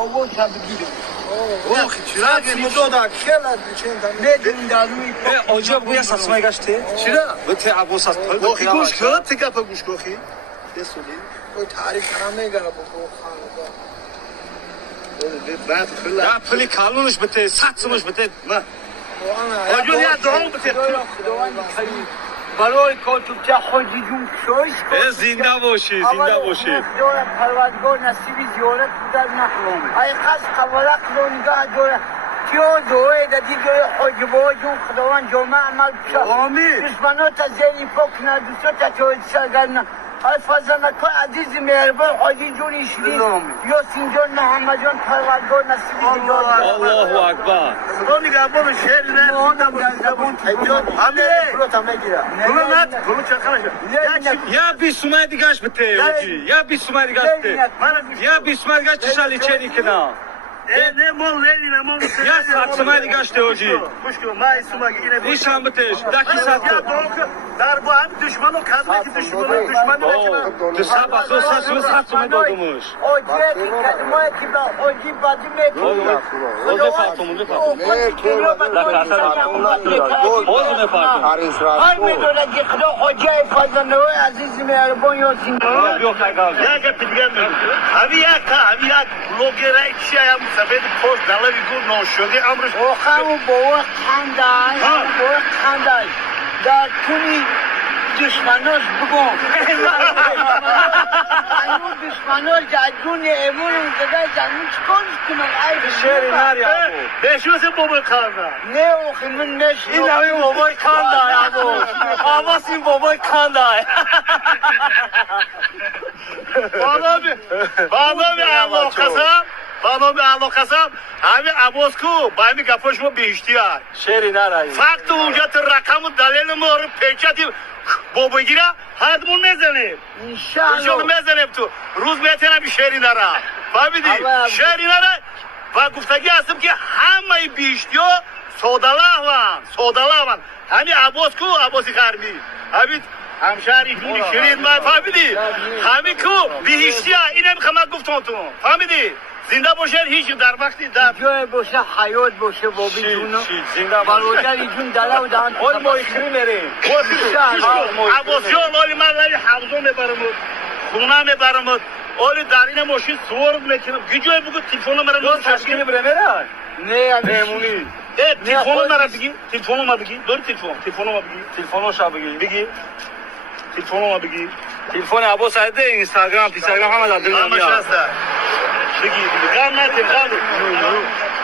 آقا تبگیره اوه چرا مدادا کلا میدون دالوی آجا بویا ساسمای گشته چرا بته ابوس است اوه گوش کن تکا پا گوش کوخی بسولی او تاریخ نمیگه بابا بعد خلا یا پلی کالونش بته ساتسونش بته ما وانا آجو یا دوام بته خداوند کریم برای کاتوبچه خودی جون شوش کن زنده باشی زنده باشی دور پروردگار نصیبی زیارت بودن نخلوم ای قصد قبلا قلونگاه دور کیو دوه دادی جای حجبا جون خداوند جمعه عمل بشه آمین دشمنات زیلی پاک نه دوستات توید سرگرن ای فضلکو عزیز مهربان حاجی جون ایشلی یا سینجان محمد جان پروردگار نصیبی زیارت الله اکبر صدا میگه ابو شعر نه آدم در زبون همه پلو تمگیره کلو نت کلو چرخنش یا 20 تومن دیگهش بته یا 20 تومن دیگهش بته یا 20 تومن دیگهش چشالی چنی کنا نه مول نه مول یا 100 تومن دیگهش ته اوجی خوش کن ما اسمه گیره ایشان بتش دکی سات در bu hem düşmanı kazmak düşmanı تو سب اساس 100 تومن دادمش o diğer kadınlar ki ben o gibi badım ne خود فاطمه خود فاطمه هر میدونه که خدا حجای فضلوی عزیز مهربان یاسین yok kaygal ya gel gel abi ya blogera içi ya sabit post dalı bir gün no şöyle amrış o kamu boğa kandای در کنی دشمناش بگم اینو دشمناش جدون امون زده جنون چکارش کنم ای شعری نری ابو beşiyorsa baba kanda نه اوخی من نشنو این همین بابای کاندای ابو آواز این بابای کاندای bana bir Allah kasam abi abosku baymi kapoş mu biştiya شعری نری faktı ucatı rakamı daleli mi orı peçati baba gira hadmun mezanim انشالله Şunu mezanim tu Ruz metene bir şehrin ara Fahmi değil şehrin ara ve guftagi asım ki hamayı biştiyo sodalah var hani abosku abosi karmi abi همشهری جونی شیرین ما فهمیدی همین کو بیهشتیا اینم خما گفتم تو فهمیدی زنده باشه هیچ در وقتی در جای باشه حیات باشه بابی جون زنده برادر جون دلا و دهان اول ما ایخری نریم عباسیان اولی من ولی حوضو میبرم خونه میبرم اولی درین ماشین سوار میکنم گیجوی بگو تلفونو مرا دور تشکیلی بره میرن نه میمونی تلفونو مرا بگی تلفونو ما بگی دور تلفونو ما بگی تلفونو شب بگی تلفونو ما بگی تلفون عباس عده اینستاگرام همه در دنیا میاد بگی غم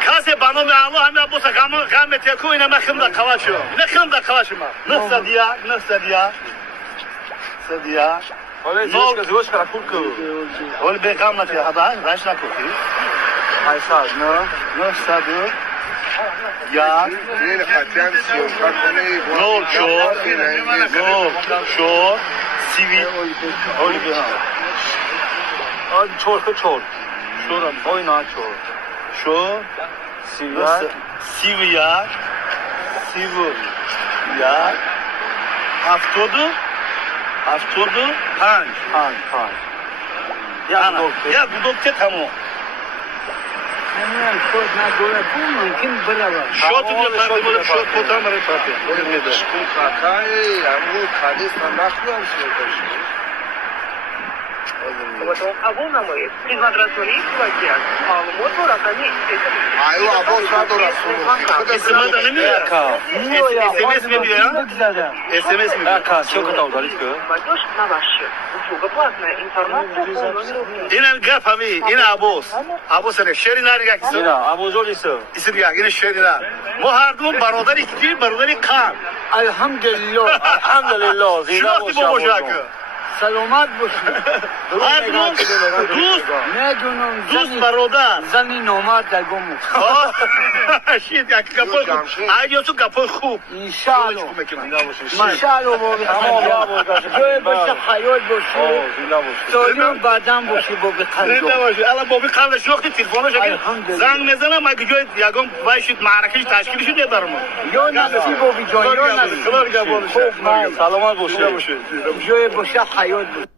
کسی بانو الله همه عباس غم تکو اینا مخم دا قواشو ما نصدیا حالا زوج کرا کول کو ولی به غم نتی هدا راش نکوتی ایساز نه نصدو یا این خطیان سیوکار کنی نول شو سیوی اولی به هم آن چور شورم oyna çor شو سیویا هفتودو پنج یا دکتر تمام نمیدونم خود نداره بود ممکن بروه شو تو بیا شو کتا مرا پاپی شکل خطای امو خالیس من نخوام سیوکارشی قبول نمایید ایمانگراسیونی توجیه است معلومات و رقمی ایو عباس نداره اسمت نمیاد اسمس میبینم اسمس میبینم çok kavgalı ki молодежь на ваши услуга платная информация полностью اینم گپ همی این عباس نه شری نرگه کسی Sina abuzol ise اسم یا این شری نه ما هر دو برادر کی برادر کام الحمدلله elhamdülillah zina شناختی با مشاکه سلامت باشی هر دوست ندونم برادر زنی نامرد در گمو شید یک گپای خوب ایو تو گپای خوب انشالله انشالله بابی جای باشه حیات باشه سالم بدن باشه بابی زنده قلب باشی الان بابی قبل شناختی تلفنش زنگ میزنم مگه جای یگم باشید معرکش تشکیل شده برام یا نصیب بابی جان یا نصیب کلار گپ خوب من selamat boşu جای باشه حیات باشه